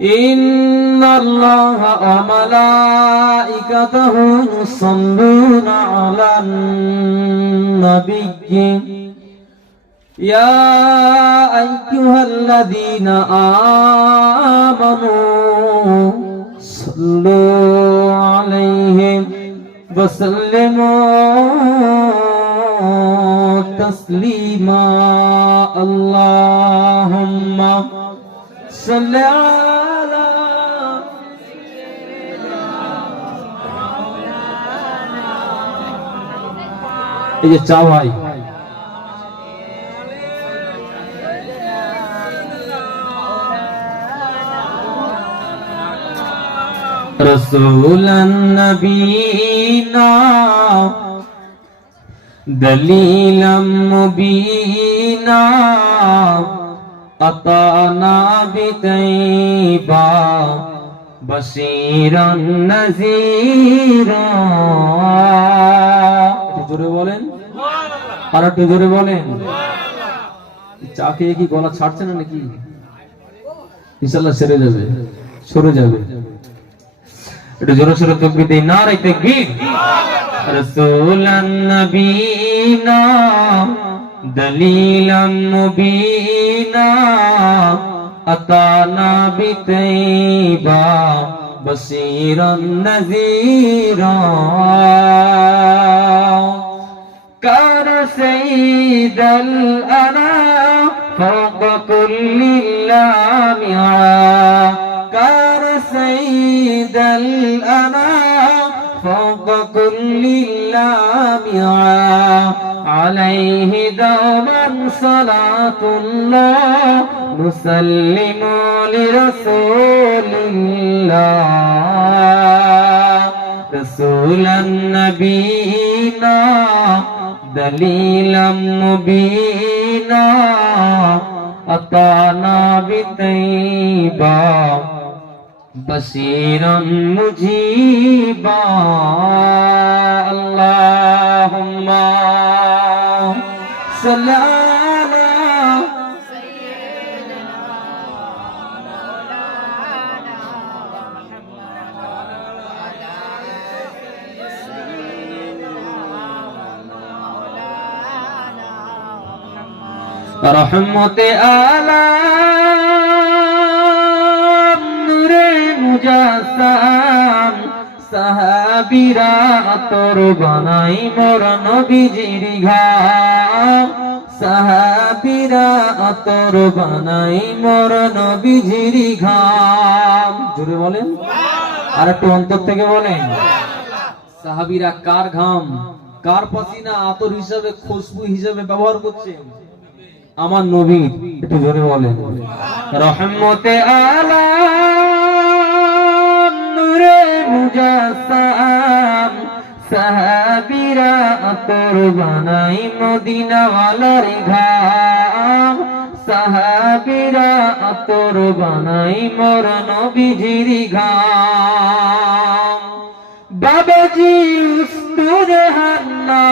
إن الله وملائكته يصلون على النبي يا أيها الذين آمنوا صلوا عليه وسلموا تسليما اللهم صل على ये चाव भाई रसूलन नबीना दलीलम मुबीना अताना बितैबा बशीरन नज़ीरा জোরে বলেন আর একটু জোরে বলেন চা খেয়ে কি গলা ছাড়ছে না নাকি ইনশাআল্লাহ সেরে যাবে সরে যাবে একটু জোরে সরে তাকবীর দেই নারে তাকবীর রাসূলুন নবীনা দলীলাম মুবীনা আতানা বিতৈবা বশীরান নযীরা কার সাইয়্যিদুল আনাম ফাওকা কুল্লিল লামিয়া কার সাইয়্যিদুল আনাম ফাওকা কুল্লিল লামিয়া عليه دوما صلاة الله نسلم لرسول الله رسولا نبينا دليلا مبينا أطعنا بطيبا بشيرا مجيبا اللهم صل على سيدنا مولانا محمد وعلى سيدنا مولانا محمد رحمة آلام نور مجسم সাহাবীরা আতর বানাই মোর নবীজির ঘাম সাহাবীরা আতর বানাই মোর নবীজির ঘাম জোরে বলেন আর একটু অন্তর থেকে বলেন সাহাবীরা কার ঘাম কার পাসিনা আতর হিসাবে খুশবু হিসাবে ব্যবহার করছে আমার নবীর একটু জোরে বলেন রহমতে আলাম নূরে মুজাসসাম সাহাবীরা আতর বানাই মদিনা ওয়ালার ঘাম সাহাবীরা আতর বানাই মোর নবীজির ঘাম বাবাজি উস্তুরে হান্না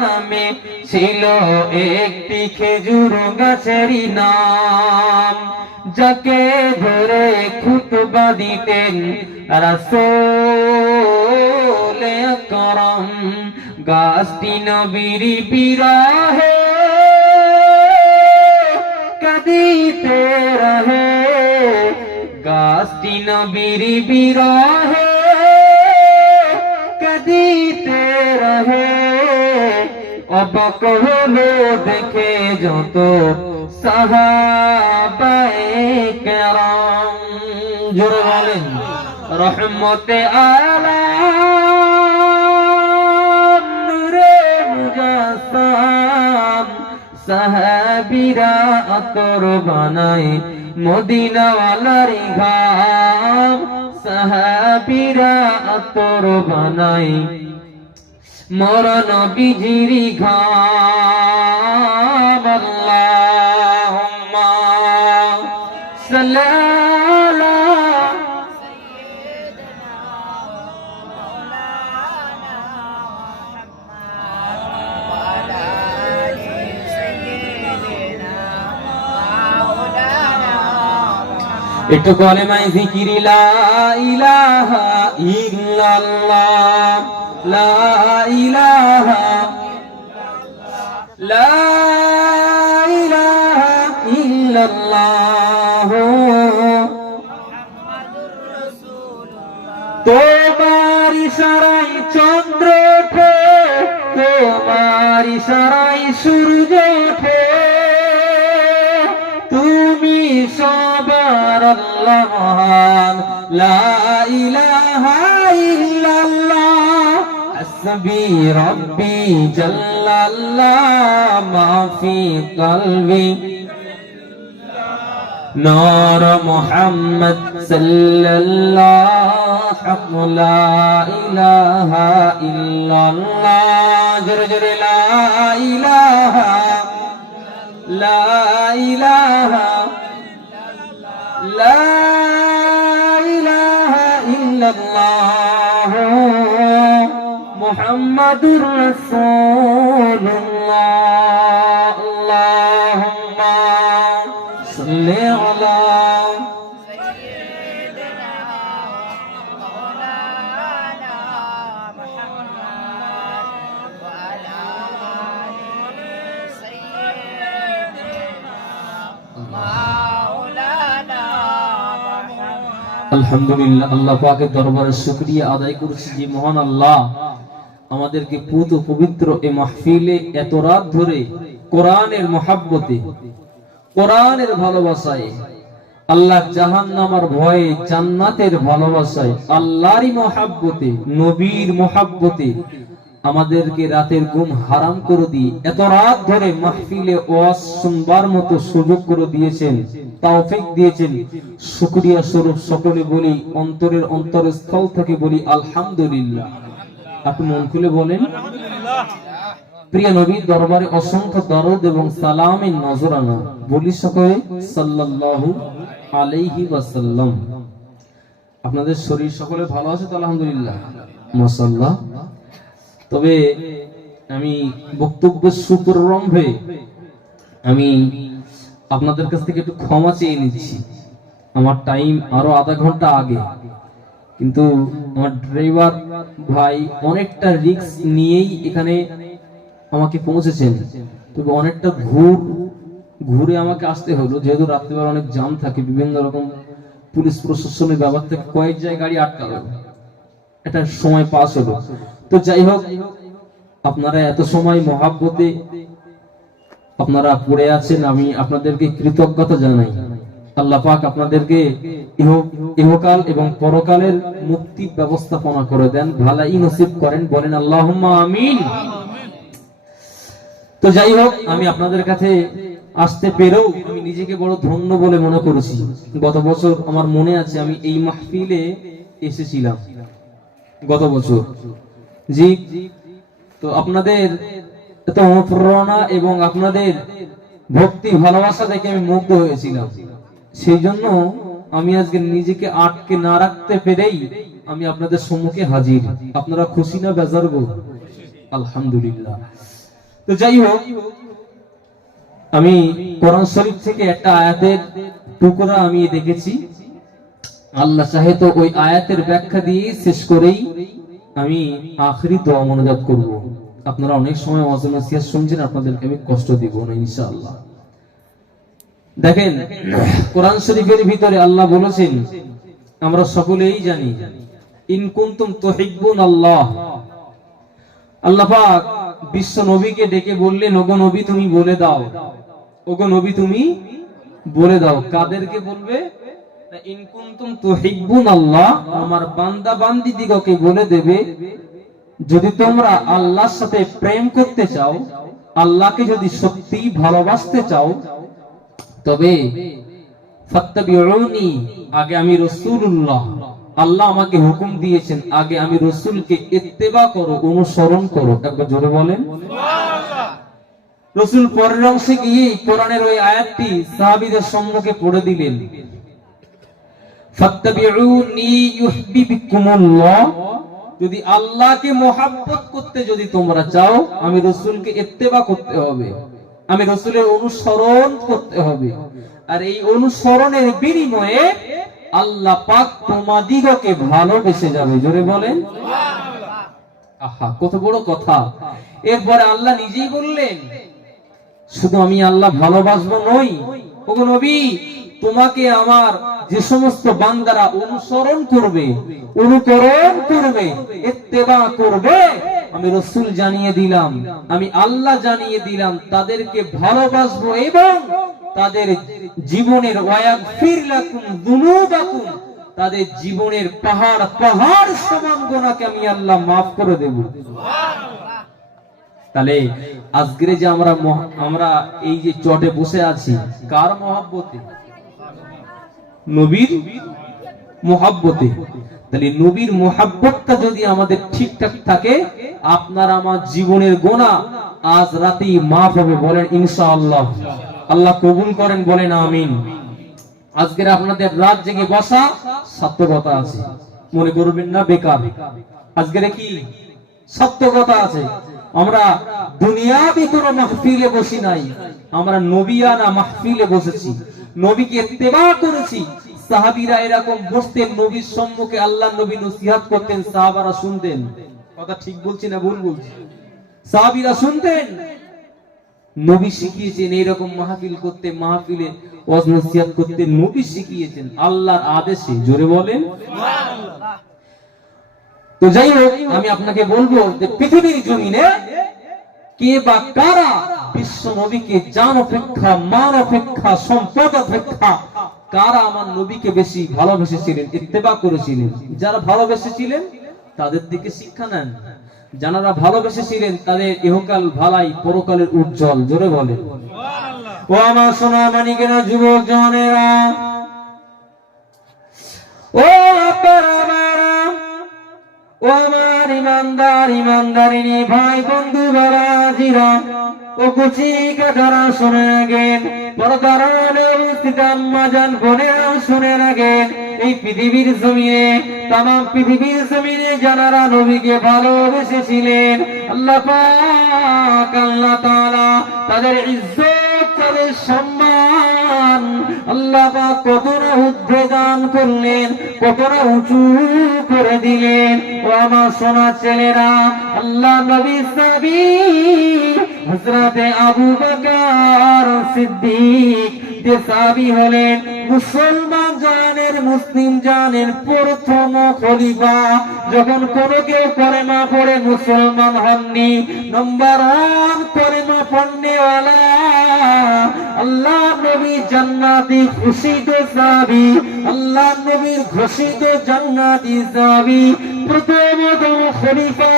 নামে ছিল একটি খেজুর গাছের নাম যাকে ধরে খুতবা দিতেন রাসূল আকরাম গাছটি নবীর বিরহে কাঁদিতে রহে গাছটি নবীর বিরহে কাঁদিতে রহে অবাক হলো দেখে যত সাহাবায়ে কেরাম জোরে বলেন রহমতে আলাম নূরে মুজাসসাম সাহাবীরা আতর বানাই মদিনা ওয়ালার ঘাম সাহাবীরা আতর বানাই মোর নবীজির ঘাম আল্লাহুম্মা সাল্লি আলা সাইয়্যিদিনা মাওলানা মুহাম্মদ ওয়া আলা আলি সাইয়্যিদিনা একটু কলেমায়ে জিকির লা ইলাহা ইল্লাল্লাহ, লা ইলাহা, লা ইলাহা ইল্লাল্লাহ। তোমার ইশারায় চন্দ্র ওঠে, তোমার ইশারায় সূর্য ওঠে, তুমি সবার আল্লাহ মহান, লা ইলাহা ইল্লাল্লাহ। হাসবি রব্বি জাল্লাল্লাহ মা ফি কলবি, নূর মুহাম্মদ সাল্লাল্লাহু লা ইলাহা ইল্লাল্লাহ। জোরে জোরে লা ইলাহা, লা ইলাহা, লা ইলাহা ইল্লাল্লাহ মুহাম্মাদুর রাসূলুল্লাহ। আল্লাহুম্মা সাল্লি আলা আলহামদুলিল্লাহ। আল্লাহ পাকের দরবারে শুকরিয়া আদায় করছি যে মহান আল্লাহ আমাদেরকে পুত পবিত্র এই মাহফিলে এত রাত ধরে কোরআনের মহব্বতে, কোরআনের ভালোবাসায়, আল্লাহ জাহান্নামের ভয়ে, জান্নাতের ভালোবাসায়, আল্লাহরই মহব্বতে, নবীর মহব্বতে আমাদেরকে রাতের ঘুম হারাম করে দিয়ে এত রাত ধরে মাহফিলে ওয়াজ শুনবার মতো সুযোগ করে দিয়েছেন, তৌফিক দিয়েছেন। শুকরিয়া স্বরূপ সকলে বলি, অন্তরের অন্তরস্থল থেকে বলি আলহামদুলিল্লাহ। আপনি মন খুলে বলেন আলহামদুলিল্লাহ। প্রিয় নবীর দরবারে অসংখ্য দরুদ এবং সালামের নজরানা বলি সকলে সাল্লাল্লাহু আলাইহি ওয়াসাল্লাম। আপনাদের শরীর সকলে ভালো আছে তো? আলহামদুলিল্লাহ, মাশাআল্লাহ। তবে আমি বক্তব্যের শুভারম্ভে আমি আপনাদের কাছ থেকে একটু ক্ষমা চেয়ে নিচ্ছি। আমার টাইম আরো আধা ঘন্টা আগে, কিন্তু আমার ড্রাইভার ভাই অনেকটা রিস্ক নিয়েই এখানে আমাকে পৌঁছেছেন। তবে অনেকটা ঘুরে আমাকে আসতে হলো, যেহেতু রাত্রিবেলা অনেক জ্যাম থাকে, বিভিন্ন রকম পুলিশ প্রশাসনের ব্যাপার থেকে কয়েক জায়গায় গাড়ি আটকালো, একটা সময় পাস হলো। তো যাই হোক, আপনারা এত সময় মহাব্বতে আপনারা পড়ে আছেন, আমি আপনাদেরকে কৃতজ্ঞতা জানাই। আল্লাহ পাক আপনাদেরকে ইহকাল এবং পরকালের মুক্তি ব্যবস্থাপনা করে দেন, ভালাই নসিব করেন, বলেন আল্লাহুম্মা আমিন। তো যাই হোক, আমি আপনাদের কাছে আসতে পেরেও আমি নিজেকে বড় ধন্য বলে মনে করেছি। গত বছর আমার মনে আছে আমি এই মাহফিলে এসেছিলাম গত বছর। জি, তো আপনাদের এত অনুপ্রেরণা এবং আপনাদের ভক্তি ভালোবাসা দেখে আমি মুগ্ধ হয়েছিলাম। সেই জন্য আমি আজকে নিজেকে আটকে না রাখতে পেরেই আমি আপনাদের সম্মুখে হাজির। আপনারা খুশি না বেজার গো? আলহামদুলিল্লাহ। তো যাই হোক, আমি কোরআন শরীফ থেকে একটা আয়াতের টুকরা আমি দেখেছি। আল্লাহ চাহে তো ওই আয়াতের ব্যাখ্যা দিয়ে শেষ করেই আমি আখেরি দোয়া মনোজাত করব। আপনারা অনেক সময় ওয়াজ নসিহত শুনছেন, আপনাদেরকে আমি কষ্ট দিব না ইনশাআল্লাহ। দেখেন, কোরআন শরীফের ভিতরে আল্লাহ বলেছেন, আমরা সকলেই জানি, ইন কুনতুম তুহিব্বুনাল্লাহ। আল্লাহ পাক বিশ্ব নবীকে ডেকে বললেন, ওগো নবী তুমি বলে দাও, ওগো নবী তুমি বলে দাও। কাদেরকে বলবে? ইন কুনতুম তুহিব্বুনাল্লাহ, আমার বান্দা বান্দি দিগকে বলে দেবে, যদি তোমরা আল্লাহর সাথে প্রেম করতে চাও, আল্লাহকে যদি সত্যিই ভালোবাসতে চাও, তবে ফাত্তাবিউনি, আগে আমি রাসূলুল্লাহ, আল্লাহ আমাকে হুকুম দিয়েছেন, আগে আমি রাসূলকে ইত্তেবা করো, অনুসরণ করো। একবার জোরে বলেন সুবহানাল্লাহ। রাসূল পরের অংশে গিয়ে কোরআনের ওই আয়াতটি সাহাবীদের সম্মুখে পড়ে দিলেন, ফাত্তাবিউনি ইউহিব্বুকুমুল্লাহ, যদি আল্লাহকে মহব্বত করতে যদি তোমরা চাও, আমি রাসূলকে ইত্তেবা করতে হবে, আমি রাসূলের অনুসরণ করতে হবে। আর এই অনুসরণের বিনিময়ে আল্লাহ পাক তোমাদিগকে ভালোবেসে যাবে। জোরে বলেন আহা, কত বড় কথা। এরপরে আল্লাহ নিজেই বললেন, শুধু আমি আল্লাহ ভালোবাসবো নই, ওগো নবী, তোমাকে আমার যে সমস্ত বান্দারা অনুসরণ করবে, অনুকরণ করবে, ইত্তেবা করবে, আমি রাসূল জানিয়ে দিলাম, আমি আল্লাহ জানিয়ে দিলাম, তাদেরকে ভালোবাসবো এবং তাদের জীবনের ওয়ায়াগফির লাকুম যুনুবাকুম, তাদের জীবনের পাহাড় পাহাড় সমান গুনাহকে আমি আল্লাহ মাফ করে দেব। তাহলে আজকে যে আমরা এই যে চটে বসে আছি, কার মহব্বতে? নবীর মহব্বতে। তাহলে নবীর মহব্বতটা যদি আমাদের ঠিকঠাক থাকে, আপনার আমার জীবনের গুনাহ আজ রাতেই মাফ হবে। বলেন ইনশাআল্লাহ। আল্লাহ কবুল করেন, বলেন আমিন। আজকের আপনাদের রাত জেগে বসা সার্থকতা আছে, মনে করবেন না বেকার। আজকের কি সার্থকতা আছে? আমরা দুনিয়াবি কোন মাহফিলে বসি নাই, আমরা নবিয়ানা মাহফিলে বসেছি, নবীকে ইত্তেবা করেছি। সাহাবীরা এরকম বসতেন, নবীর সম্মুখে আল্লাহ নবী নসিহত করতেন, সাহাবারা শুনতেন। কথা ঠিক বলছি না ভুল বলছি? সাহাবীরা শুনতেন, নবী শিখিয়েছেন এইরকম মাহফিল করতে, মাহফিলে ওয়াজ নসিহত করতে নবী শিখিয়েছেন আল্লাহর আদেশে। জোরে বলেন সুবহানাল্লাহ। তো যাই হোক, আমি আপনাকে বলবো যে পৃথিবীর জমিনে কে বা কারা বিশ্ব নবীকে জান অপেক্ষা, মান অপেক্ষা, সম্পদ অপেক্ষা কারা আমার নবীকে বেশি ভালোবেসেছিলেন, ইত্তেবা করেছিলেন? যারা ভালোবেসেছিলেন তাদের দিকে শিক্ষা নেন। যারা ভালোবেসেছিলেন তাদের ইহকাল ভালাই, পরকালের উজ্জ্বল। জোরে বলে সুবহানাল্লাহ। ও আমার সোনা মানিকেরা, যুবক জনেরা, ও আপনারা, ও আমার ইমানদার ইমানদারিনী ভাই বন্ধু বাবাজিরা, ও কুচি কাটারা শুনে রাখেন, পর্দার আড়ালে উপস্থিত আম্মা জান বোনেরা শুনে রাখেন। এই পৃথিবীর জমিনে, তামাম পৃথিবীর জমিনে যারা নবীকে ভালোবেসেছিলেন, আল্লাহ পাক আল্লাহ তাআলা তাদের ইজ্জত, তাদের সম্মান আল্লাহ পাক কতটা ঊর্ধ্বে দান করলেন, কতটা উঁচু করে দিলেন। ও আমার সোনা ছেলেরা, আল্লাহ নবীর সাহাবী হযরতে আবু বকর সিদ্দিক যে সাহাবী হলেন মুসলমান জানের, মুসলিম জানের প্রথম খলিফা। যখন কোন কেউ কলেমা পড়ে মুসলমান হননি, নম্বর 1 কলেমা পড়নেওয়ালা আল্লাহ নবী জান্নাতি ঘোষিত সাহাবী, আল্লাহ নবীর ঘোষিত জান্নাতি সাহাবী, প্রথম খলিফা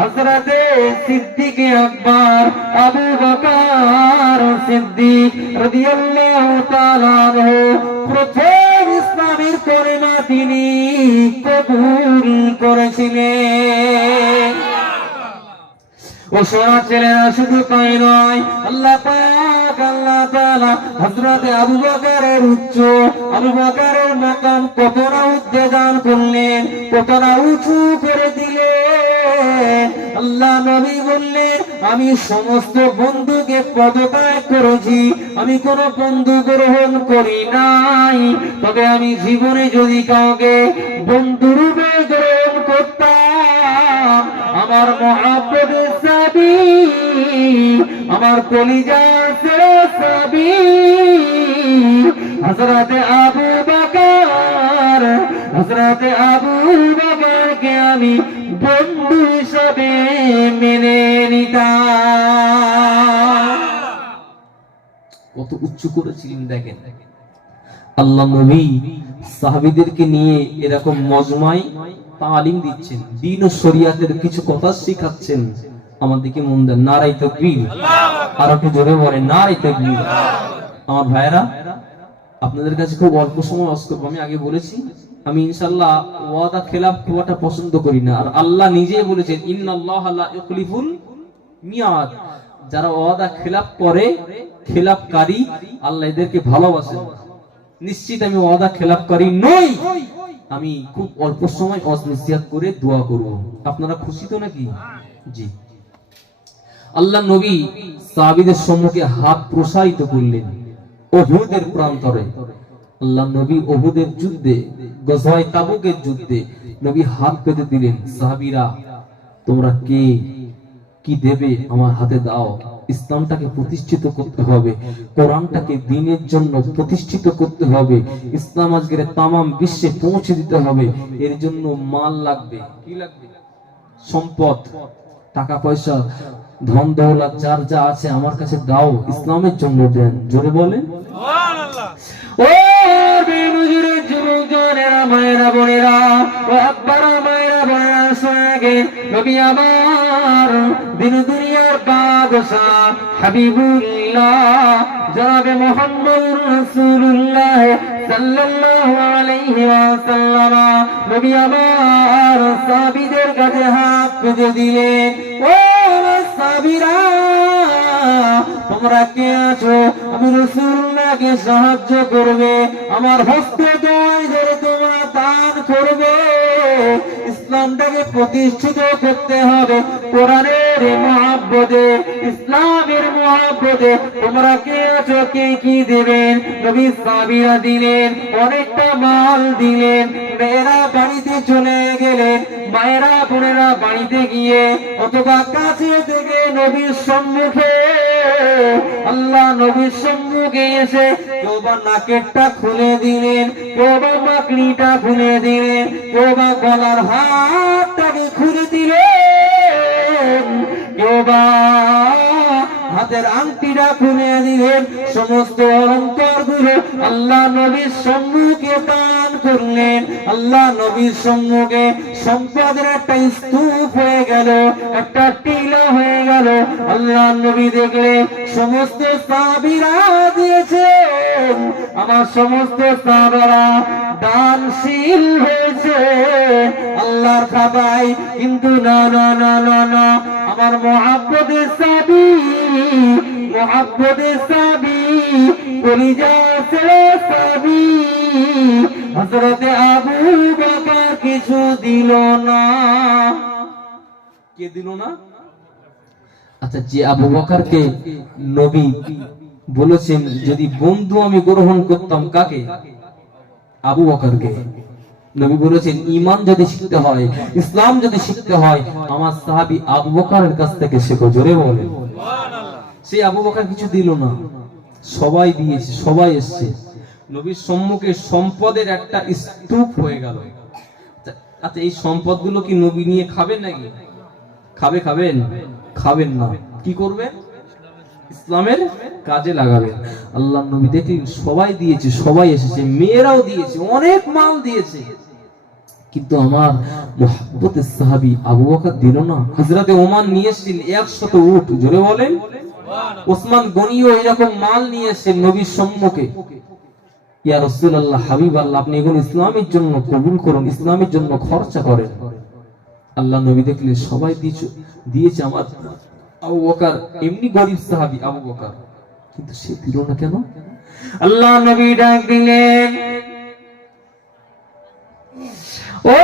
হযরতে সিদ্দিক আকবর আবু বকর সিদ্দিক রাদিয়াল্লাহু তাআলা আনহু। প্রথম ইসলামের কলেমা তিনি কবুল করেছিলেন। ও সোনা ছেলেরা, শুধু তাই নয়, আল্লাহ পাক আল্লাহ তাআলা হযরতে আবু বকরের আবু বকরের মাকাম কতটা ঊর্ধ্বে দান করলেন, কতটা উঁচু করে দিলেন। আল্লাহ নবী বললেন, আমি সমস্ত বন্ধুকে পদত্যাগ করেছি, আমি কোন বন্ধু গ্রহণ করি নাই। তবে আমি জীবনে যদি কাউকে বন্ধুরূপে গ্রহণ করতাম, আমার মহব্বতের সাহাবী, আমার কলিজার সাহাবী হযরতে আবু বকর, হযরতে আবু বকরকে আমি বন্ধু হিসেবে মেনে নিতাম। কত উচ্চ করেছিলেন দেখেন। আল্লাহ নবী সাহাবীদেরকে নিয়ে এরকম মজমায় তালিম দিচ্ছেন, দ্বীন ও শরিয়াতের কিছু কথা শিখাচ্ছেন। আমাদেরকে মন দেন, নারায়ে তাকবীর। আর একটু জোরে বলেন নারায়ে তাকবীর। আমার ভাইরা, আপনাদের কাছে খুব অল্প সময় ওয়াজ করব। আমি আগে বলেছি, আমি ইনশাআল্লাহ ওয়াদা খেলাফ খুবটা পছন্দ করি না। আর আল্লাহ নিজেই বলেছেন, ইন্নাল্লাহা লা ইখলিফুল মিয়াদ। যারা ওয়াদা খেলাফ করে, খেলাফকারী, আল্লাহ এদেরকে ভালোবাসেন। নিশ্চিত আমি ওয়াদা খেলাফকারী নই। আমি খুব অল্প সময় ওয়াজ নসিহত করে দোয়া করব। আপনারা খুশি তো নাকি? জি। আল্লাহ নবী সাহাবীদের সম্মুখে হাত প্রসারিত করলেন উহুদের প্রান্তরে। আল্লাহ নবী উহুদের যুদ্ধে, গজওয়ায়ে তাবুকের যুদ্ধে নবী হাত পেতে দিলেন, সাহাবীরা তোমরা কে কি দেবে আমার হাতে দাও, ইসলামটাকে প্রতিষ্ঠিত করতে হবে, কোরআনটাকে দ্বীনের জন্য প্রতিষ্ঠিত করতে হবে, ইসলাম আজকের তামাম বিশ্বে পৌঁছে দিতে হবে। এর জন্য মাল লাগবে, কি লাগবে? সম্পদ, টাকা পয়সা, ধন দৌলত যার যা আছে আমার কাছে দাও, ইসলামের জন্য দেন। জোরে বলেন সুবহানাল্লাহ। ও বেনজিরের যুবকেরা, মায়েরা, বোনেরা, ও আব্বারা, মায়েরা, বোনেরা, সঙ্গে নবী আমার দিন দুনিয়ার বাদশাহ হাবিবুল্লাহ জনাবে মুহাম্মদুর রাসূলুল্লাহ সাল্লাল্লাহু আলাইহি ওয়াসাল্লাম নবী আমার সাহাবীদের কাছে হাত পেতে দিলেন। ও সাহাবীরা, তোমরা কে আছো আমি রাসূলুল্লাহকে সাহায্য করবে, আমার হস্তে দয় ধরে তোমরা দান করবে, ইসলামটাকে প্রতিষ্ঠিত করতে হবে কোরআনের মহব্বতে, ইসলামের মহব্বতে। তোমরা কে আছো, কে কি দেবেন? নবী সাহাবীরা দিলেন, অনেকটা মাল দিলেন। মেয়েরা বাড়িতে চলে গেলেন, মায়েরা বোনেরা বাড়িতে গিয়ে অথবা কাছে থেকে নবীর সম্মুখে, আল্লাহ নবীর সম্মুখে এসে কেউ বা নাকেরটা খুলে দিলেন, কেউ বা মাকড়িটা খুলে দিলেন, কেউ বা গলার হাতটাকে খুলে দিলেন, কেউ বা হাতের আংটিটা খুলে দিলেন। সমস্ত অলংকার গুলো আল্লাহ নবীর সম্মুখে দান করলেন। আল্লাহ নবীর সম্মুখে সম্পদের একটা স্তূপ হয়ে গেল, একটা টিলা হয়ে গেল। আল্লাহ নবী দেখলেন সমস্ত সাহাবীরা দিয়েছে, আমার সমস্ত সাহাবারা দানশীল হয়েছে আল্লাহর খাতায়। কিন্তু না না না না না, আমার মুহাব্বতের সাবি, মুহাব্বতের সাবি, কলিজা ছেড়ে সাবি হযরতে আবু বকর কিছু দিল না। কে দিল না? আচ্ছা, যে আবু বকরকে নবী বলেছেন যদি বন্ধু আমি গ্রহণ করতাম, কাকে? আবু বকরকে। নবী বলেছেন ঈমান যদি শিখতে হয়, ইসলাম যদি শিখতে হয়, আমার সাহাবী আবু বকরের কাছ থেকে শেখো। জোরে বলেন সুবহানাল্লাহ। সে আবু বকর কিছু দিল না, সবাই দিয়েছে, সবাই এসেছে। নবীর সম্মুখে সম্পদের একটা স্তূপ হয়ে গেল। আচ্ছা, এই সম্পদগুলো কি নবী নিয়ে খাবেন নাকি? খাবেন? খাবেন না। কি করবেন? ইসলামের কাজে লাগাবেন। আল্লাহ নবী দেখি সবাই দিয়েছে, সবাই এসেছে, মেয়েরাও দিয়েছে, অনেক মাল দিয়েছে, কিন্তু আমার মুহাব্বতের সাহাবী আবু বকর দিল না। হযরতে ওমর নিয়ে এসেছিল 100 উট। জোরে বলেন সুবহানাল্লাহ। ওসমান গনিও এরকম মাল নিয়ে এসেছেন নবীর সম্মুখে। ইয়া রাসূলুল্লাহ, হাবিব আল্লাহ, আপনি এগুলো ইসলামের জন্য কবুল করুন, ইসলামের জন্য খরচা করেন। আল্লাহ নবী দেখলেন সবাই দিয়েছে, আমার আবু বকর এমনি গরীব সাহাবী আবু বকর, কিন্তু সে দিল না কেন? আল্লাহ নবী ডাক দিলেন, ও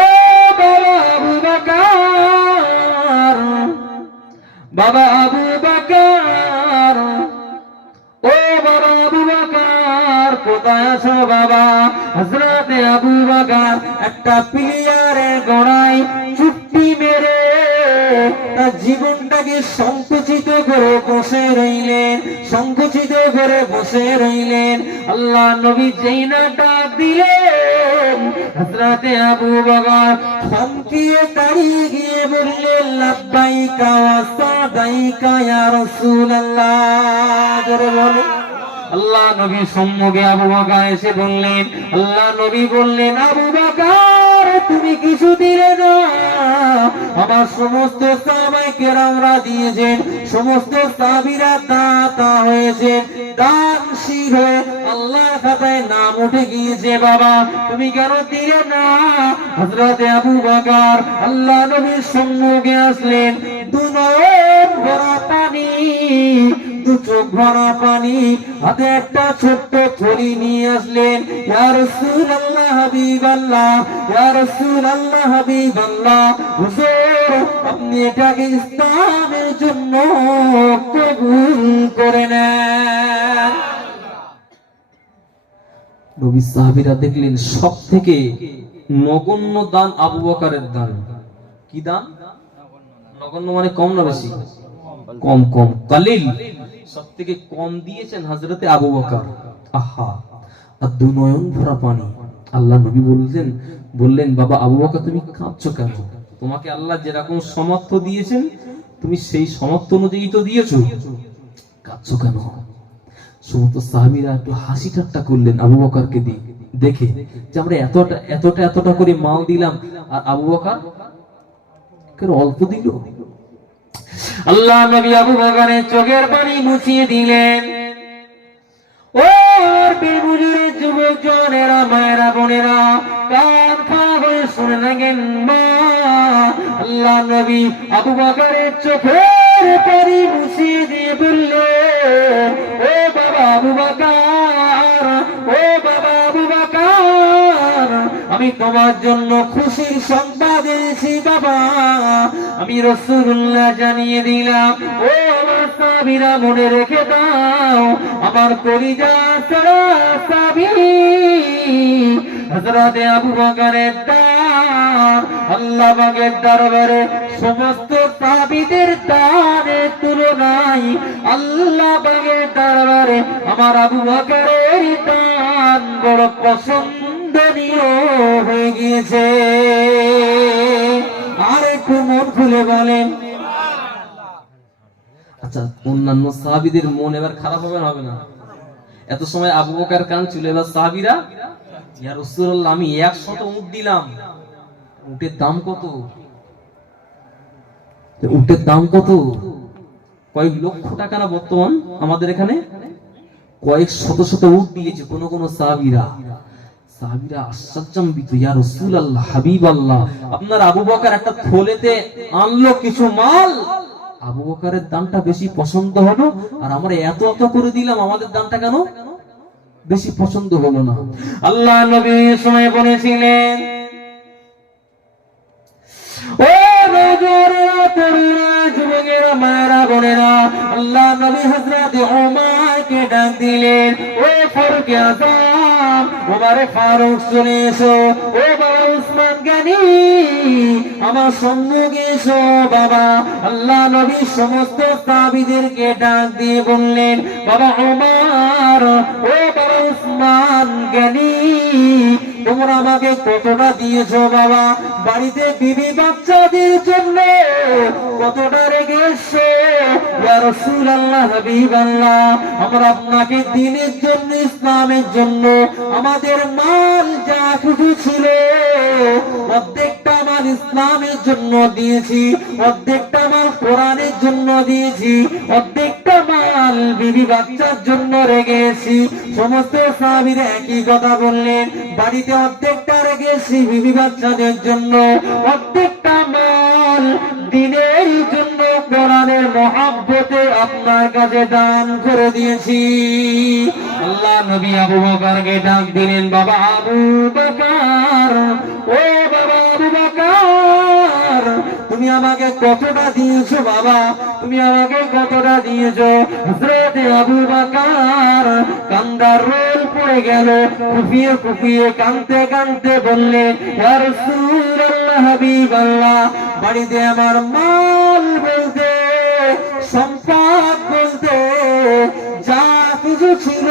বাবা আবু বকর, বাবা আবু বকর, ও বাবা আবু বকর, কোথায় আছো বাবা? হযরতে আবু বকর একটা প্লেয়ারের গোড়ায় চুপটি মেরে তার জীবনটাকে সংকুচিত করে বসে রইলেন, সংকুচিত করে বসে রইলেন। আল্লাহ নবী যেই না ডাক দিলেন, হযরতে আবু বকর থমকিয়ে দাঁড়িয়ে গিয়ে বললেন, লাব্বাইকা ওয়া সাদাইকা ইয়া রাসূলুল্লাহ। জোরে বলে আল্লাহ নবী সম্মুখে আবু বকর এসে বললেন, আল্লাহ নবী বললেন, আবু বকর তুমি কিছু দিলে না। আমার সমস্ত সাহাবায়ে কেরামরা দিয়েছেন, সমস্ত সাহাবীরা দাতা হয়েছেন, দানশীল হয়ে আল্লাহর খাতায় নাম উঠে গিয়েছে। বাবা তুমি কেন দিলে না? হযরতে আবু বকর আল্লাহ নবীর সম্মুখে আসলেন, দু নয়ন ভরা পানি, দু চোখ ভরা পানি, হাতে একটা ছোট্ট থলি নিয়ে আসলেন। ইয়া রাসূলুল্লাহ হাবিবাল্লাহ, ইয়া রাসূলুল্লাহ হাবিবাল্লাহ, হুজুর আপনি এটাকে ইসলামের জন্য কবুল করে নেন। নবী সাহাবীরা দেখলেন সব থেকে নগণ্য দান আবু বকরের দান। কি দান? নগণ্য মানে কম না বেশি? কম কম, কালিল। সব থেকে কম দিয়েছেন হযরতে আবু বকর। আহা, আর দু নয়ন ভরা পানি। আল্লাহ নবী বললেন বাবা আবু বকর তুমি কাঁদছো কেন? তোমাকে আল্লাহ যেরকম সামর্থ্য দিয়েছেন তুমি সেই সামর্থ্য অনুযায়ী তো দিয়েছো, কাঁদছো কেন? সমস্ত সাহাবীরা একটু হাসি ঠাট্টা করলেন আবু বকরকে দেখে যে আমরা এতটা করে মাল দিলাম আর আবু বকর কেন অল্প দিল। আল্লাহ নবী আবু বকরের চোখের পানি মুছিয়ে দিলেন। ও বেগুনের যুবক জনেরা, মায়েরা, বোনেরা, কান খাড়া হয়ে শুনে থাকেন মা। আল্লাহ নবী আবু বকরের চোখের পানি মুছিয়ে দিয়ে বললেন, ও বাবা আবু বকর, ও বাবা আবু বকর, আমি তোমার জন্য খুশির সংবাদ এনেছি বাবা। আমি রাসূলুল্লাহ জানিয়ে দিলাম। ও আমার সাহাবীরা মনে রেখে দাও, আমার কলিজা ছাড়া সাহাবী হযরতে আবু বকরের দান আল্লাহ পাকের দরবারে সমস্ত সাহাবীদের দানের তুলনায় আল্লাহ পাকের দরবারে আমার আবু বকরের দান বড় পছন্দনীয় হয়ে গিয়েছে। আর একটু মন খুলে বলেন। আচ্ছা, অন্যান্য সাহাবীদের মন এবার খারাপ হবে না? হবে না? এত সময় আবু বকর কান ছিল, এবার সাহাবীরা ইয়া রাসূলুল্লাহ আমি 100 উট দিলাম। উটের দাম কত? উটের দাম কত? কয়েক লক্ষ টাকা না বর্তমান আমাদের এখানে? কয়েক শত উট দিয়েছে কোন সাহাবীরা। সাহাবীরা আশ্চর্যান্বিত, ইয়া রাসূলুল্লাহ, হাবিবাল্লাহ, আপনার আবু বকর একটা থলেতে আনলো কিছু মাল, আবু বকরের দামটা বেশি পছন্দ হলো আর আমরা এত করে দিলাম, আমাদের দামটা কেন বেশি পছন্দ হলো না? আল্লাহ নবী সময় বলেছিলেন, ও নজরেরা, তরুণেরা, যুবকেরা, মায়েরা, বোনেরা, আল্লাহ নবী হযরতে ওমরকে ডাক দিলেন, ও ফারুক আযম, ওমর ফারুক শুনে এসো। ও বাবা উসমান গনি, আমার সম্মুখে এসো বাবা। আল্লাহ নবী সমস্ত সাহাবীদেরকে ডাক দিয়ে বললেন, বাবা ওমর, ও বাবা উসমান গনি, তোমরা আমাকে কতটা দিয়েছো বাবা? বাড়িতে বিবি বাচ্চাদের জন্য কতটা রেখেছো? ইয়া রাসূলুল্লাহ, হাবিবাল্লাহ, আমরা আপনাকে দ্বীনের জন্য, ইসলামের জন্য আমাদের মাল যা কিছু ছিল অর্ধেকটা মাল ইসলামের জন্য দিয়েছি, অর্ধেকটা মাল কোরআনের জন্য দিয়েছি, অর্ধেকটা মাল বিবি বাচ্চার জন্য রেখেছি। সমস্ত সাহাবীরা একই কথা বললেন, বাড়িতে অর্ধেকটা রেখেছি বিবি বাচ্চাদের জন্য, অর্ধেকটা মাল দ্বীনের জন্য, কোরআনের মহব্বতে আপনার কাছে দান করে দিয়েছি। আল্লাহ নবী আবু বকরকে ডাক দিলেন, বাবা আবু বকর, ও বাবা আবু বকর, তুমি আমাকে কতটা দিয়েছো বাবা? তুমি আমাকে কতটা দিয়েছো? হযরতে আবু বকর কান্দার রোল পড়ে গেল, কুপিয়ে কাঁদতে বললেন, ইয়া রাসূলুল্লাহ, হাবিবাল্লাহ, বাড়িতে আমার মাল বলতে, সম্পদ বলতে যা কিছু ছিল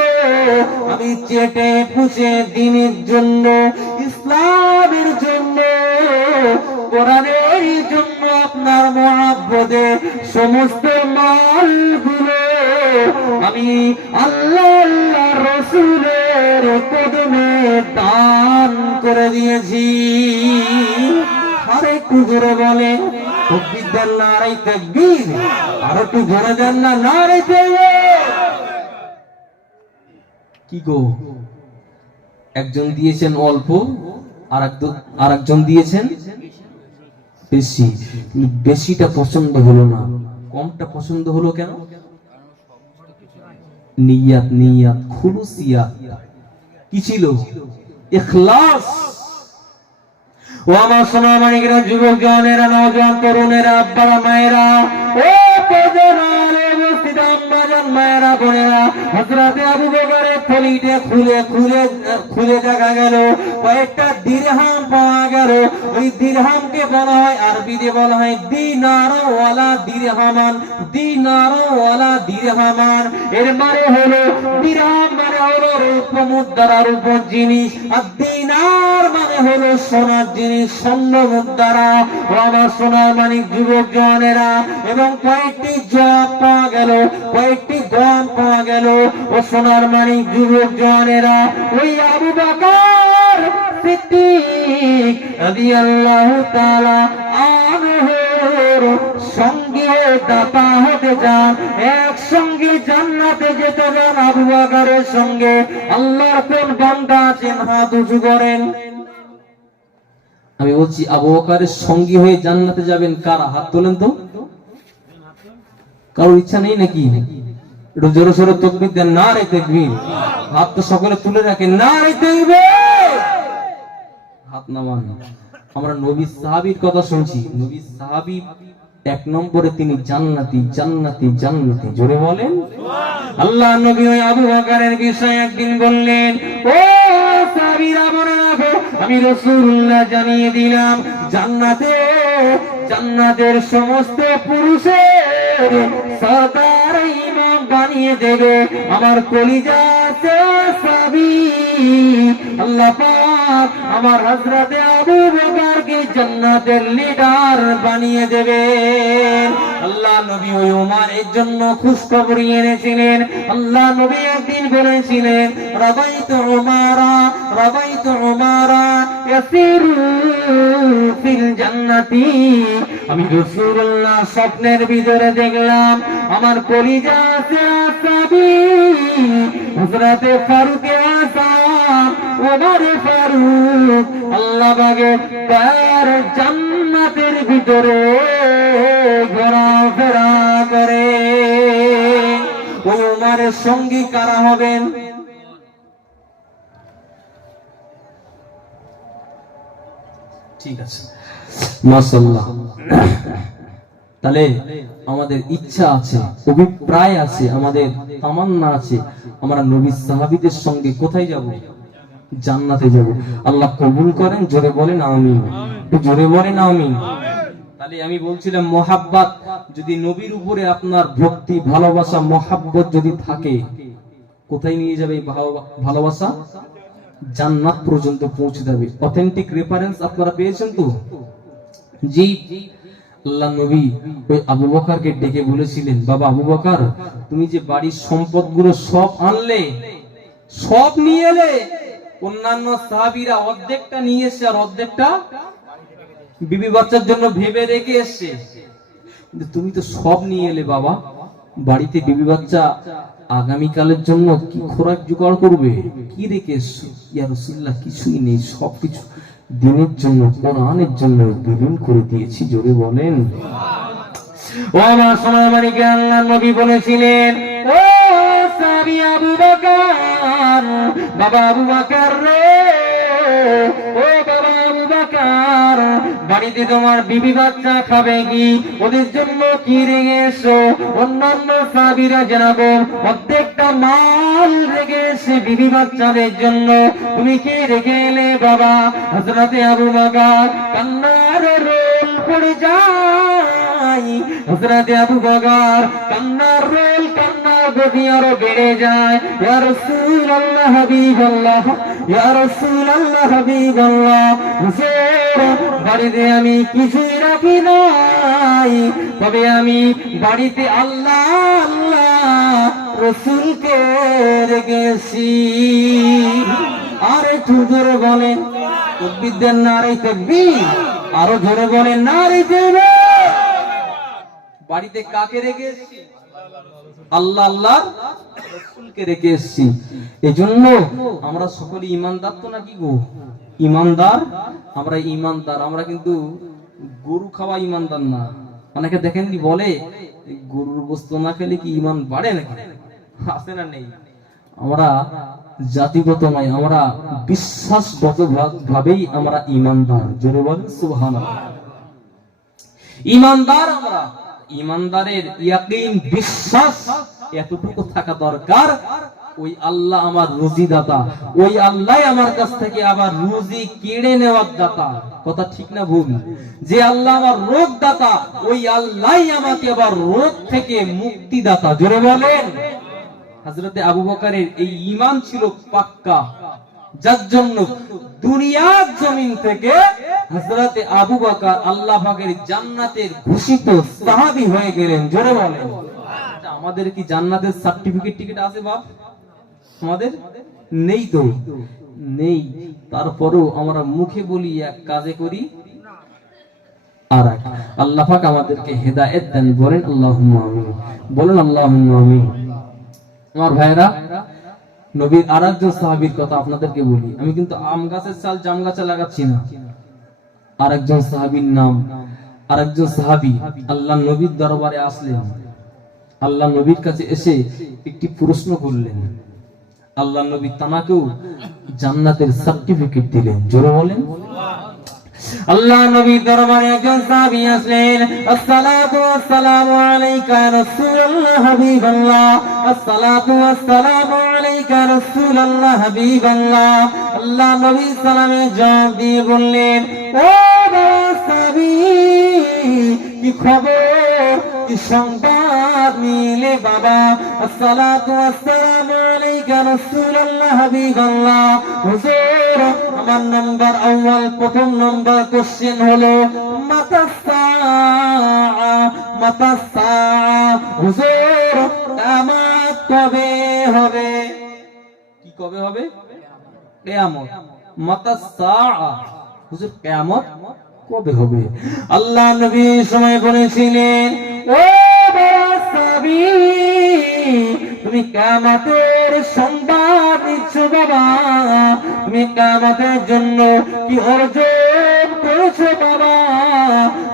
আমি চেটে পুষে দ্বীনের জন্য, ইসলামের জন্য, কোরআনের জন্য, আপনার মহব্বতে সমস্ত মালগুলো আমি আল্লাহ রাসূলের কদমে দান করে দিয়েছি। আরে একটু জোরে বলে তাকবীর, নারে তাকবীর, আর একটু জোরে দেন না, নারে তাকবীর। কি গো, একজন দিয়েছেন অল্প আর একজন দিয়েছেন বেশি। বেশিটা পছন্দ হলো না, কমটা পছন্দ হলো কেন? নিয়াত, খুলুসিয়াত কি ছিল? ইখলাস। ও আমার সোনামানিকেরা, যুবক জনেরা, নওজোয়ান তরুণেরা, আব্বারা, মায়েরা, ও প্রজন্মের উপস্থিত আম্মাজান, মায়েরা বোনেরা, হযরতে আবু বকরের থলিটা খুলে দেখা গেল কয়েকটা দিরহাম পাওয়া গেল। ওই দিরহামকে বলা হয়, আরবিতে বলা হয় দিনার ওয়ালা দিরহামান, দিনার ওয়ালা দিরহামান। এর মানে হলো দিরহাম মানে হলো রূপ মুদ্রা, রূপ জিনিস, আর দিনার মানে হলো সোনার জিনিস, স্বর্ণ মুদ্রা। ও আমার সোনার মানিক যুবক জওয়ানেরা, এবং কয়েকটি জব পাওয়া গেল, কয়েকটি গম পাওয়া গেল। ও সোনার মানিক যুবক জওয়ানেরা, ওই আবু বকর সিদ্দিক রাদিয়াল্লাহু তাআলা আনহুর সঙ্গে দাতা হতে যান, একসঙ্গে জান্নাতে যেতে যান আবু বকরের সঙ্গে। আল্লাহর কোন বান্দা আছেন হাত উঁচু করেন। আমি বলছি আবু বকরের সঙ্গী হয়ে জান্নাতে যাবেন কারা? হাত তোলেন তো। কারোর ইচ্ছা নেই নাকি? একটু জোরে সোরে তাকবীর দেন, নারে তাকবীর। হাত তো সকলে তুলে রাখেন, নারে তাকবীর। হাত নামান। আমরা নবী সাহাবীর কথা শুনছি, নবী সাহাবী এক নম্বরে তিনি জান্নাতি, জান্নাতি, জান্নাতি। জোরে বলেন সুবহানাল্লাহ। আল্লাহ নবী ওই আবু বকরের বিষয়ে একদিন বললেন, ও সাহাবীরা মনে রাখো, আমি রাসূলুল্লাহ জানিয়ে দিলাম জান্নাতে, জান্নাতের সমস্ত পুরুষের সরদার ইমাম বানিয়ে দেবে আমার কলিজা সাহাবী। আল্লাহ পাক আমার হযরতে আবু বকরকে জান্নাতের লিডার বানিয়ে দেবে। আল্লাহ নবী ওই ওমরের জন্য খুশখবর এনেছিলেন। আল্লাহ নবী একদিন বলেছিলেন, রাবাইতু উমারা, রাবাইতু উমারা ইয়াসিরু ফিল জান্নাতি। আমি রাসূলুল্লাহ স্বপ্নের ভিতরে দেখলাম আমার কলিজা সাহাবী হযরতে ফারুক আযম, ওমর ফারুক আল্লাহ পাকে তার জান্নাতের ভিতরে ঘোরাফেরা করে। ওই ওমরের সঙ্গী কারা হবেন? ঠিক আছে, মাশাআল্লাহ। তাহলে আমাদের ইচ্ছা আছে, অভিপ্রায় আছে, আমাদের তামান্না আছে, আমরা নবী সাহাবীদের সঙ্গে কোথায় যাব? জান্নাতে যাব। আল্লাহ কবুল করেন। জোরে বলেন আমিন, জোরে বলেন আমিন। তাহলে আমি বলছিলাম মোহাব্বত, যদি নবীর উপরে আপনার ভক্তি, ভালোবাসা, মোহাব্বত যদি থাকে, কোথায় নিয়ে যাবে এই ভালোবাসা? জান্নাত পর্যন্ত পৌঁছে যাবে। অথেন্টিক রেফারেন্স আপনারা পেয়েছেন তো? জি। আল্লাহ নবী ওই আবু বকরকে ডেকে বলেছিলেন, বাবা আবু বকর, তুমি যে বাড়ির সম্পদগুলো সব আনলে, সব নিয়ে এলে, অন্যান্য সাহাবীরা অর্ধেকটা নিয়ে এসে আর অর্ধেকটা বিবি বাচ্চার জন্য ভেবে রেখে এসছে, কিন্তু তুমি তো সব নিয়ে এলে বাবা, বাড়িতে বিবি বাচ্চা আগামীকালের জন্য কি খোরাক জোগাড় করবে? কি রেখে এসছো? ইয়া রাসূলুল্লাহ কিছুই নেই, সবকিছু দিনের জন্য, কোরআনের জন্য বিলীন করে দিয়েছি। জোরে বলেন ও আমার সোনার মানিক। আল্লাহর নবী বলেছিলেন, ও সাহাবী আবু বকর, বাবা আবু বকর রে, ও বাবা আবু বকর, বাড়িতে তোমার বিবি বাচ্চা খাবে কি? ওদের জন্য কি রেখে এসো? অন্যান্য সাহাবীরা যেরকম অর্ধেকটা মাল রেখে এসে বিবি বাচ্চাদের জন্য, তুমি কি রেখে এলে বাবা? হযরতে আবু বকর কান্নার রোল পড়ে যায়, হযরতে আবু বকর কান্নার রোল, কান্নার গতি আরো বেড়ে যায়। ইয়া রাসূলুল্লাহ হাবিবাল্লাহ, ইয়া রাসূলুল্লাহ হাবিবাল্লাহ, হুজুর বাড়িতে আমি কিছুই রাখি নাই, তবে আমি বাড়িতে আল্লাহ আল্লাহ রাসূলকে রেখেছি। আরে জোরে বলেন তাকবীর দেন, নারে তাকবীর। আরো জোরে বলেন নারে তাকবীর। বাড়িতে কাকে রেখে এসেছি? আল্লাহ আল্লাহ রাসূলকে রেখে এসেছি। এজন্য আমরা সকলে ঈমানদার তো নাকি গো? ঈমানদার, আমরা ঈমানদার। আমরা কিন্তু গরু খাওয়া ঈমানদার না। অনেকে দেখেননি বলে গরুর গোশত না খেলে কি ঈমান বাড়ে নাকি? আছে না নেই? আমরা জাতিগত নয়, আমরা বিশ্বাসগত ভাবেই আমরা ঈমানদার। জোরে বলেন সুবহানাল্লাহ। ঈমানদার আমরা, ঈমানদারের ইয়াকিন, বিশ্বাস এতটুকু থাকা দরকার, ওই আল্লাহ আমার রুজি দাতা, ওই আল্লাহ আমার কাছ থেকে আবার রুজি কেড়ে নেওয়ার দাতা। কথা ঠিক না ভুল? যে আল্লাহ আমার রোগ দাতা, ওই আল্লাহ আমাকে আবার রোগ থেকে মুক্তি দাতা। জোরে বলেন। হযরতে আবু বকরের এই ঈমান ছিল পাক্কা, যার জন্য দুনিয়ার জমিন থেকে হযরতে আবু বকর আল্লাহ পাকের জান্নাতের ঘোষিত সাহাবী হয়ে গেলেন। জোরে বলেন। আমাদের কি জান্নাতের সার্টিফিকেট টিকিট আছে বাপ? আমাদের নেই তো, নেই। তারপরেও আমরা মুখে বলি এক, কাজে করি আর এক। আল্লাহ পাক আমাদেরকে হেদায়েত দেন। বলেন আল্লাহুম্মা আমিন। বলেন আল্লাহুম্মা আমিন। আমার ভাইরা, নবীর আরেকজন সাহাবীর কথা আপনাদেরকে বলি। আমি কিন্তু আম গাছের চাল জাম গাছে লাগাচ্ছি না। আরেকজন সাহাবীর নাম, আরেকজন সাহাবী আল্লাহ নবীর দরবারে আসলেন। আল্লাহ নবীর কাছে এসে একটি প্রশ্ন করলেন। আল্লাহ নবী তানাকেও জান্নাতের সার্টিফিকেট দিলেন। জোরে বলেন। আল্লাহ নবীর দরবারে একজন সাহাবী আসলেন। আসসালাতু ওয়াসসালামু আলাইকা ইয়া রাসূলুল্লাহ হাবিবাল্লাহ। আসসালাতু ওয়াসসালামু আলাইকা ইয়া রাসূলুল্লাহ হাবিবাল্লাহ। আল্লাহ নবী সালামের জবাব দিয়ে বললেন, ও সাহাবী, কি খবর, কি সংবাদ নিলে বাবা? আসসালাতু ওয়াসসালামু আলাইকা ইয়া রাসূলুল্লাহ হাবিবাল্লাহ। হুজুর, আমার নাম্বার আউয়াল, প্রথম নাম্বার কোশ্চেন হলো মাতা হুজুর, কিয়ামত কবে হবে? কি কবে হবে? কিয়ামত। মাতা হুজুর, কিয়ামত কবে হবে? আল্লাহ নবী সময় বলেছিলেন, ও সাহাবী, তুমি কিয়ামতের সংবাদ দিচ্ছ বাবা? তুমি কিয়ামতের জন্য কি অর্জন করেছো বাবা?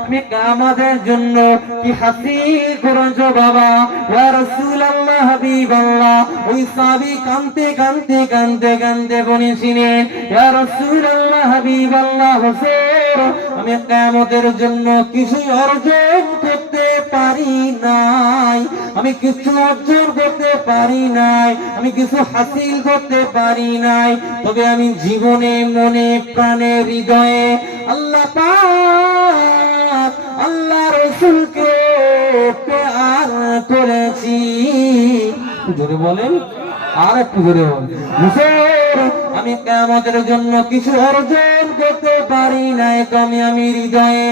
তুমি কিয়ামতের জন্য কি হাসিল করেছো বাবা? ইয়া রাসূলুল্লাহ হাবিবাল্লাহ। ওই সাহাবী কাঁদতে কাঁদতে কাঁদতে কাঁদতে বলেছিলেন, ইয়া রাসূলুল্লাহ হাবিবাল্লাহ, হুজুর, আমি কিয়ামতের জন্য কিছু অর্জন করতে পারি নাই, আমি কিছু অর্জন করতে পারি নাই, আমি কিছু হাসিল করতে পারি নাই। তবে আমি জীবনে, মনে, প্রাণে, হৃদয়ে আল্লাহ পাক, আল্লাহ রাসূলকে প্যার করেছি। জোরে বলেন, আর একটু জোরে বলেন। হুজুর, আমি কিয়ামতের জন্য কিছু অর্জন করতে পারি নাই, তবে আমি হৃদয়ে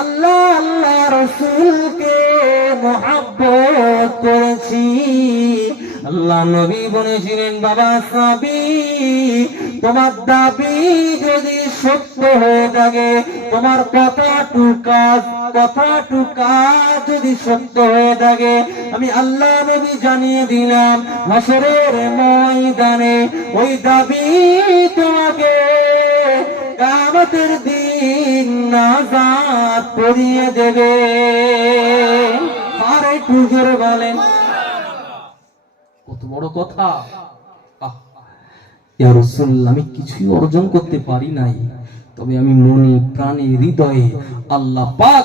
আল্লাহ, আল্লাহ রাসূলকে মহব্বত করেছি। আল্লাহ নবী বলেছিলেন, বাবা সাহাবী, তোমার দাবি যদি সত্য হয়ে থাকে, তোমার কথাটুকা যদি সত্য হয়ে থাকে, আমি আল্লাহ নবী জানিয়ে দিলাম, হাসরের ময়দানে ওই দাবি তোমাকে কিয়ামতের দিন নাজাত করিয়ে দেবে। আর একটু জোরে বলেন। কত বড় কথা। ইয়া রাসূলুল্লাহ, আমি কিছুই অর্জন করতে পারি নাই, তবে আমি মনে, প্রাণে, হৃদয়ে আল্লাহ পাক,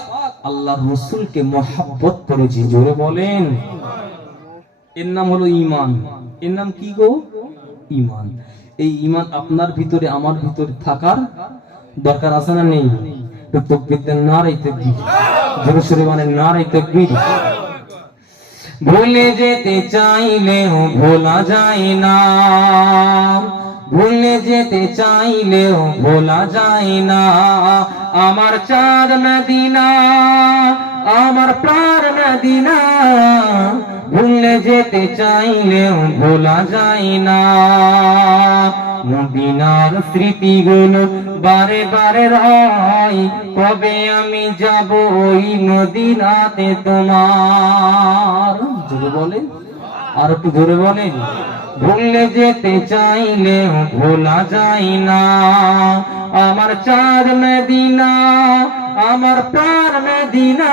আল্লাহর রাসূলকে মহব্বত করেছি। জোরে বলেন। এর নাম হলো ঈমান। এর নাম কি গো? ঈমান। এই ঈমান আপনার ভিতরে, আমার ভিতরে থাকার দরকার আছে না নেই? তো তাকবীর দেন, নারে তাকবীর। জোরে সোরে বলেন, নারে তাকবীর। ভুলে যেতে চাইলেও ভোলা যায় না, ভুলে যেতে চাইলেও ভোলা যায় না আমার চাঁদ মদিনা, আমার প্রাণ মদিনা। ভুলে যেতে চাইলেও ভোলা যায় না মদিনার স্মৃতিগুলো বারে বারে রয়, কবে আমি যাব ওই মদিনাতে তোমার। জোরে বলেন, আর একটু জোরে বলেন। ভুলে যেতে চাইলেও ভোলা যায় না আমার চাঁদ মদিনা, আমার প্রাণ মদিনা।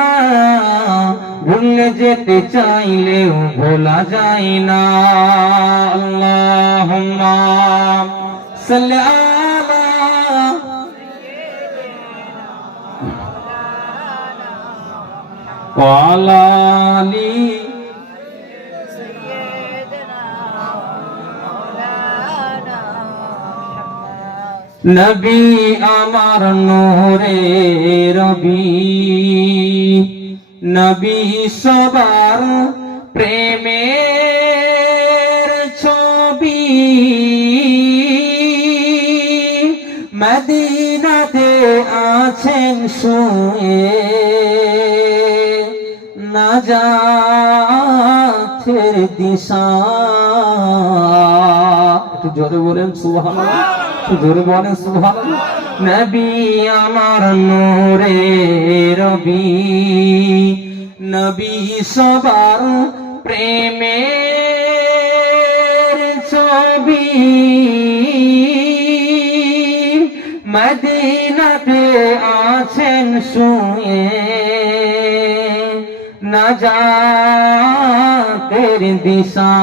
ভুলে যেতে চাইলেও ভোলা যায় না। আল্লাহুম্মা সাল্লি আলা ওয়া আলা আলি নবী আমার নূরে রবি, নবী সবার প্রেমের ছবি, মদিনাতে আছেন শুয়ে, নাজাতের দিশা। একটু জোরে বলেন সুবহানাল্লাহ, একটু জোরে বলেন সুবহানাল্লাহ। নবী আমার নূরে রবি, নবী সবার প্রেমের ছবি, মদিনাতে আছেন শুয়ে, নাজাতের দিশা।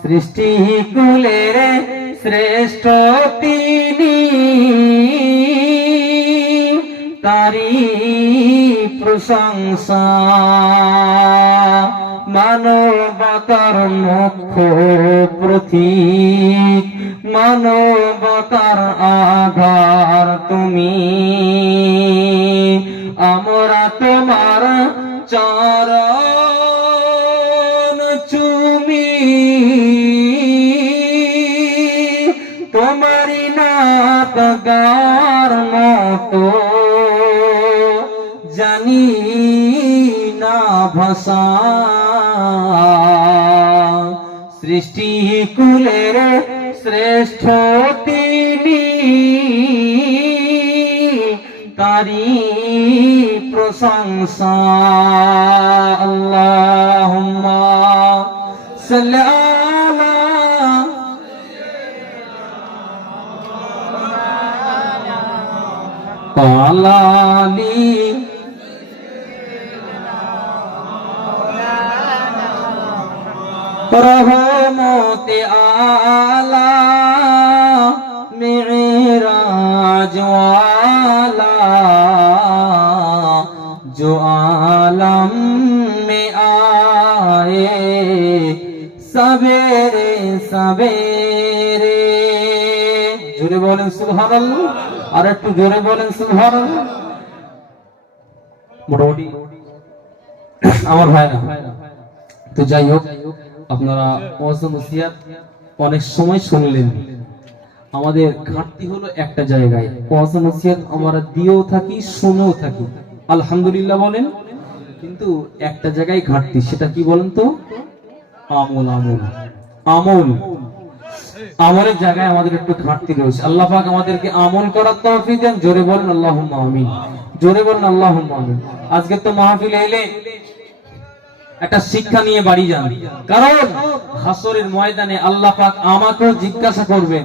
সৃষ্টি কুলের শ্রেষ্ঠ তিনি, তারি প্রশংসা। মানবতার মুখ্য প্রতীক, মানবতার আধার তুমি, আমরা তোমার চরণ চুমি, তোমারি নাত গার মতো জানি না ভাষা। সৃষ্টি কুলের শ্রেষ্ঠ তিনি, তারি প্রশংসা। আল্লাহুম্মা সাল্লি আলা আলি রহমতে আলা मेराज वाला जो आलम में आए सवेरे सवेरे। জোরে বলেন সুবহানাল্লাহ, আর একটু জোরে বলেন সুবহানাল্লাহ। মোটামুটি আমার ভাইরা, তো যাই হোক, আপনারা ওয়াজ নসিহত অনেক সময় শুনলেন। আমাদের ঘাটতি হলো একটা জায়গায়, ওয়াজ নসিহত আমরা দিয়েও থাকি, শুনেও থাকি, আলহামদুলিল্লাহ বলেন, কিন্তু একটা জায়গায় ঘাটতি। সেটা কি বলেন তো? আমল। আমল আমল আমলের জায়গায় আমাদের একটু ঘাটতি রয়েছে। আল্লাহ পাক আমাদেরকে আমল করার তৌফিক দেন। জোরে বলেন আল্লাহুম্মা আমিন, জোরে বলেন আল্লাহুম্মা আমিন। আজকে তো মাহফিলে এলে একটা শিক্ষা নিয়ে বাড়ি যান, কারণ হাসরের ময়দানে আল্লাহ পাক আমাকেও জিজ্ঞাসা করবেন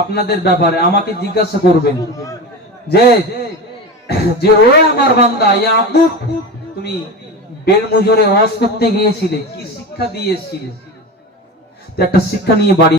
আপনাদের ব্যাপারে, আমাকে জিজ্ঞাসা করবেন যে যে ও আমার বান্দা ইয়াকুব, তুমি বেলমুজরে ওয়াজ করতে গিয়েছিলে, কি শিক্ষা দিয়েছিলে? তো একটা শিক্ষা নিয়ে বাড়ি